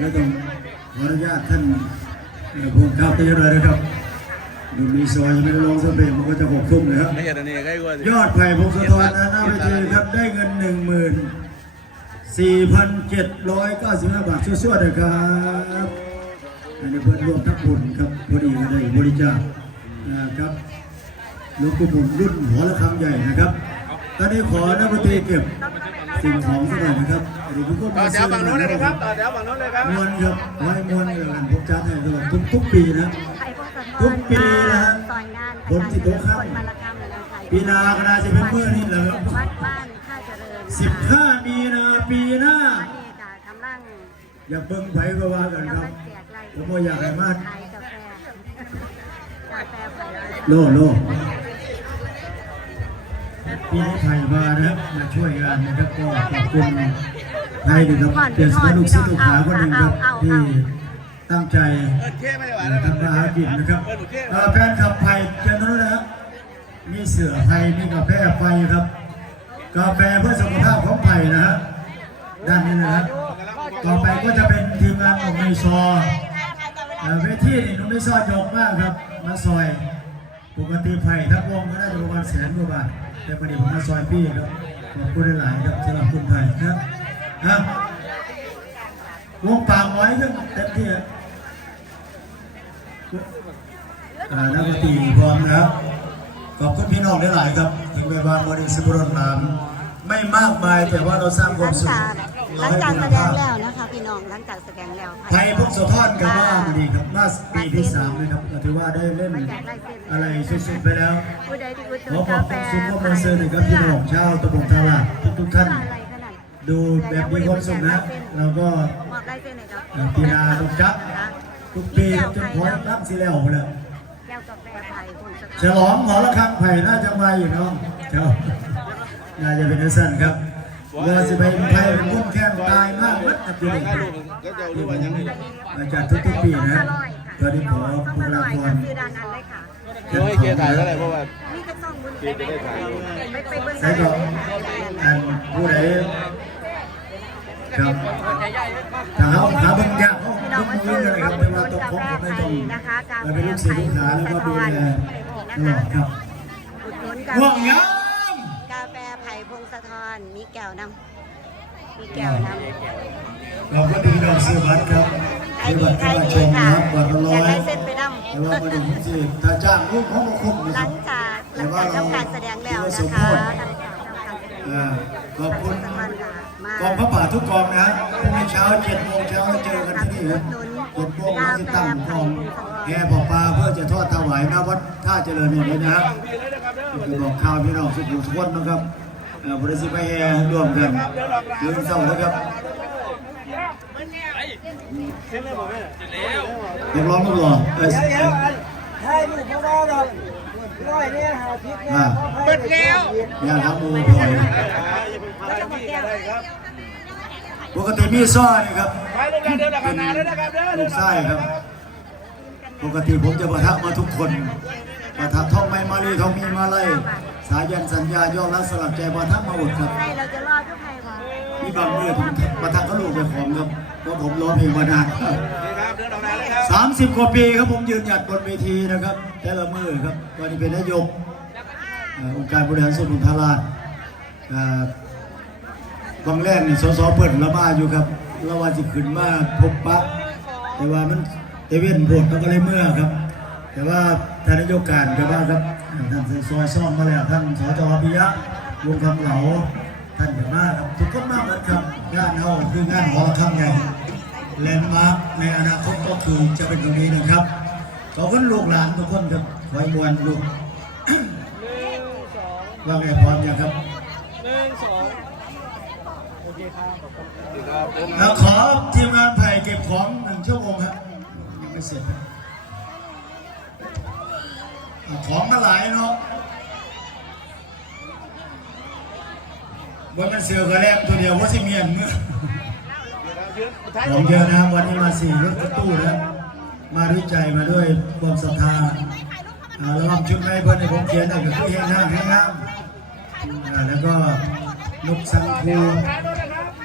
ก็ต้องขออนุญาตท่านเอ่อผู้กำกับตีเลยนะครับดูมีซอยยังไม่ได้ร้องสักเพลงมันก็จะหกทุ่มนะครับไม่ใช่ตัวนี้ใกล้กว่าสิยอดไผ่พงศธรนะหน้าเวทีครับได้เงินหนึ่งหมื่นสี่พันเจ็ดร้อยเก้าสิบห้าบาทช่วยๆนะครับอันนี้เพื่อนร่วมทักบุญครับพอดีก็ได้บริจาคนะครับหลวงปู่บุญรุ่นหัวละคำใหญ่นะครับ ตอนนี้ขอนักดนตรีเก็บ สิ่งของสักหน่อยนะครับอันนี้ทุกคนต่อมาแถซื้วอฝั่งโน้นเลยนะครับต่อแถวฝั่งโน้นเลยครับมวนครับไว้มวนกันผมจัดให้ตลอดทุกทุกปีนะไทยพงศธรทุกปีนะฮะซอยงานคนที่โต๊ะข้างคนมาละคำเลยนะคะปีหนาก็น่าจะเป็นเมื่อนี่แหละครับวัดบ้านท่าเจริญสิบห้ามีนาปีหน้าอันนี้จะกำลังอย่าเบิ่งไผก็ว่ากันครับกำลังแจกไล่ผมบ่อยากให้มาไทยกาแฟกาแฟไผ่โลโล พี่น้องไทยมานะครับมาช่วยงานนะครับก็ขอบคุณไทยนะครับเปลี่ยนสมลูกศิษย์ลูกหาคนหนึ่งครับที่ตั้งใจนะครัทำมาหากินนะครับแฟนขับไผ่เจนรู้นะครับมีเสือไผ่มีกาแฟไฟครับกาแฟเพื่อสุขภาพของไผ่นะฮะด้านนี้นะครับต่อไปก็จะเป็นทีมงานของในซอเอ่อเวทีนี่น้องไม่ซอยกมากครับมาซอย ปกติไผ่ทั้งวงก็น่าจะประมาณแสนกว่าบาทแต่ประเดี๋ยวผมมาซอยพี่ครับขอบคุณหลายครับสำหรับคุณไผ่ครับนะวงปากไว้ขึ้นเต็มที่ครับอ่านักดนตรีพร้อมครับขอบคุณพี่น้องหลายๆครับถึงแม้ว่าบริสุทธิ์บุรนามไม่มากมายแต่ว่าเราสร้างความสุข หลังจากแสดงแล้วนะคะพี่น้องหลังจากแสดงแล้วไทยพงศธรกับว่ามาดีครับมาปีที่สามเลยครับก็ถือว่าได้เล่นอะไรสุดๆไปแล้วผู้ใดที่อุดหขนุอนขกาอบแฟคุณซุปเปอร์เซอร์หนึ่งครับพี่น้องชาวตะบนตลาดทุกๆท่านอะไรขนาดดูแบบมีความสุขนะเราก็มอบลายเส้นหน่อยครับเอ่อปีนาทุกจักทุกปีจนพอยรับสิแล้วเลยแก้วกาแฟไผ่พงศธรฉลองหอระฆังไผ่น่าจะมาอยู่เนาะเจ้าน่าจะเป็นนักสั้นครับ เรือสิไปไผ่มุ่งแค่ตายมากมัดกับอยู่ถ่ายรูปก็จะรู้ว่ายังไงมาจากทุกๆปีนะตอนนี้ขอเข้าบุคลาอยกก็รซื้อด้านนั้นเลยเดี๋ยวให้เกียร์ถ่ายก็ได้เพราะว่านี่จะต้องบุญเกียร์จะได้ถ่ายไปไปเบิ้งใส่ก็อันผู้ใดครับถาเขาขาเบิ่งยากเขาพี่น้ต้อองงมามือเลยครับอุไม่ดหนุว่านต้องกาพกแฟไม่ไทต้องยนะคะกาเราแฟเป็นลูกศิษไทย์ลูกหาแล้วก็ดูแลตลอดครับอุดหนุนกาห่วงแฟยังกาแฟ ไผ่พงศธรมีแก้วน้ำมีแก้วน้ำเราก็ดูดอกซื้อบัตรครับขายซื้อดีบัตรขายเข้ามาดีชมค่ะนะครับบัตรละร้อยอยากได้เส้นไปน้แต่ว่ามาดูที่ถ้าจ้างลูกเขาก็คุ้มนะำหคลัรับ งจากหลังจากทำการแสดงแล้วนะคะหลังจากทำการแสดงอ่าขอบคุณสมันค่ะมากองพระป่าทุกกองนะฮะพรุ่งนี้เช้าเจ็ดโมงเช้าเจอกันที่นี่ครับเจ็ดโมงเราจะตั้งกองแห่ปอปลาเพื่อจะทอดถวายหน้าวัดท่าเจริญอย่างนี้นะครับคือบอกข่าวพี่น้องสุขุมทุกคนนะครับ เอ่อบริษัทไปแห่ร่วมกันยืนเศร้านะครับเรียบร้อยมั้งหรอเอ้ยให้ลูกพ่อเราร้อยเนี่ยหาพิษเนี่ยเปิดแก้วอย่าทำมูลถอยปกติมีซ้อนี่ครับไปด้วยกันลูกไส้ครับ ปกติผมจะประทับมาทุกคนประทับท่องไม่มาลีท่องมีมาไล่ สายันสัญญายอดรักสลับใจประทับมาหมดครับใช่เราจะรอดทุกใครวะมีบางเมื่อผมประทับก็ลูกเจ้าของครับเพราะผมร้องเพลงมานานนี่ครับเดินออกมาเลยครับสามสิบกว่าปีครับผมยืนหยัดบนเวทีนะครับแต่ละมือครับตอนนี้เป็นนายกเอ่อองค์การบริหารส่วนภูมิภาคอ่าบางแรกนี่สสเปิดละมาอยู่ครับแล้วว่าจะขึ้นมาพบปะแต่ว่ามันเตเว่นบทมันก็เลยเมื่อครับ แต่ว่าท่านนายกการก็ว่าครับ ท่านซอยซ่อมมาแล้วท่านสจพิยะวงคำเหลาท่านเก็มาครับทุกคนมาหมดครับงานเอาคืองานหอระฆังใหญ่แลนด์มาร์คในอนาคตก็คือจะเป็นตรงนี้นะครับขอบคุณลูกหลานทุกคนครับขอให้มวลลูกว่าไงพร้อมยังครับหนึ่งสองโอเคครับครับแล้วขอทีมงานไผ่เก็บของหนึ่งชั่วโมงครับยังไม่เสร็จ ของมาหลายเนาะว่ามันเสือกระแลกตัวเดียวว่าสิเมียนเมื่อของเยอะนะครับวันนี้มาสี่รถกระตู้นะครับมาด้วยใจมาด้วยความศรัทธาอ่าแล้วก็ชุดไม้เพื่อนในผมเขียนให้กับผู้แห้งน้ำแห้งน้ำอ่าแล้วก็นกสังคู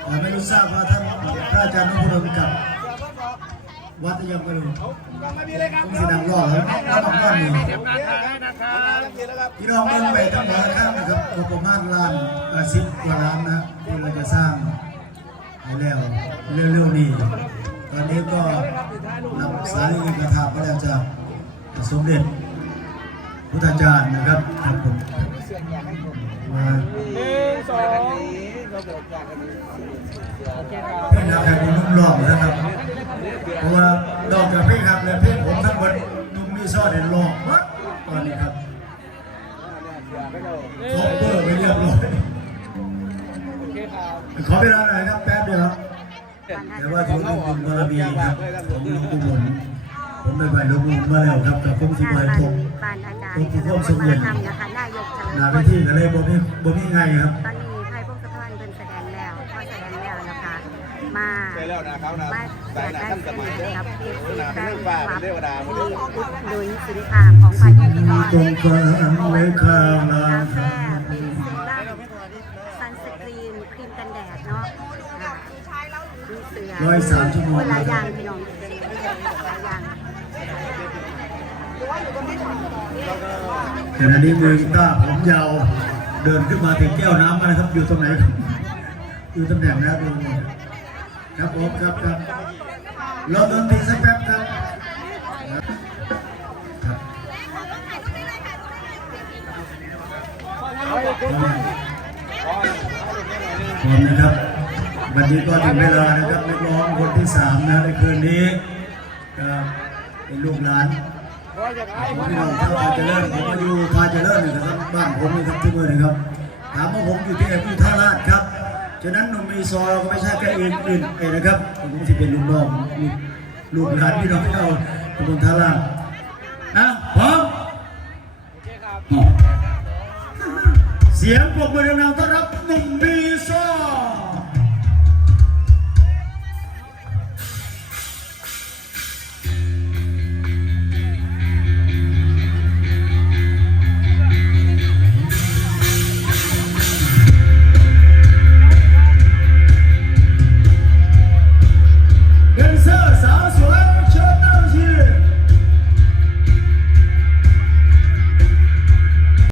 อ่าไม่ทราบว่าท่านพระอาจารย์นพดลกับ วัดยังไม่รู้มาดีเลยครับผมสีดำรอแล้วน้ำมันก้อนนี่งานถ่ายนะครับเก็บแล้วครับพี่น้องเมืองไปทั้งหมดข้ามนะครับงบประมาณล้านสิบกว่าล้านนะที่เราจะสร้างให้แล้วเร็วๆนี้ตอนนี้ก็นำสารีกระถามาแล้วจากสมเด็จพุทธาจารย์นะครับครับผมมาหนึ่งสองเพ่งรับแขกนุ่มหล่อนะครับ เพราะว่าดอกกับเพ่งครับและเพ่งผมทั้งหมดนุ่มมีซอดเด่นหล่อหมดตอนนี้ครับครบเบอร์ไปเรียบร้อยขอเวลาหน่อยครับแป๊บเดียวครับแต่ว่าถือเป็นบุญบารมีครับของหลวงปู่หมุนผมไปไปหลวงปู่หมุนมาแล้วครับกับผมสิบายทงปานอาจารย์ผมผู้ร่วมสสมมเด็จธรรมนะคะนายกเฉลิมหนาพไปลที่กันเลยบ่มีบ่มีไงครับ แล้วนะครับนะมาใส่แจกหน้าได้ท่านสฟมัรียเด้อกับเอฟซีหน้าแฟเป็นนเรื่องคฟ้าลับเป็นเทวดาที่อุดหนุนสินค้าของไพ่พงศธมีรตรงฝันไว้ข้าวลากาแฟทางเป็นเซรั่มซันสกรีนครีมกันแดดเนาะอ่ามีเสือร้อยสามชั่วโมงคนนะละอครัย่าบงพี่น้องหลายอย่างขณะนี้มือกีตาร์ผมยาวเดินขึ้นมาถึงแก้วน้ำมานะครับ อยู่ตรงไหนครับอยู่ตำแหน่งนะดูนี่ ครับผมครับครับเราดนตรีสักแป๊บครับครับพร้อมนะครับ วันนี้ก็ถึงเวลานะครับนักร้องคนที่สามนะในคืนนี้ก็เป็นลูกหลานผมพี่น้องชาวพาเจริญผมมาอยู่พาเจริญนี่นะครับบ้านผมนี่ครับที่เมืองนะครับถามว่าผมอยู่ที่ไหนอยู่ท่าราชครับ ฉะนั้นหนุ่มมีซอก็ไม่ใช่แค่อื่นอื่นเองนะครับผมที่เป็นลูกน้องลูกลูกหลานพี่น้องที่เราตำบลท่าราชนะพร้อมเสียงปรบมือดังๆต้อนรับหนุ่มมีซอ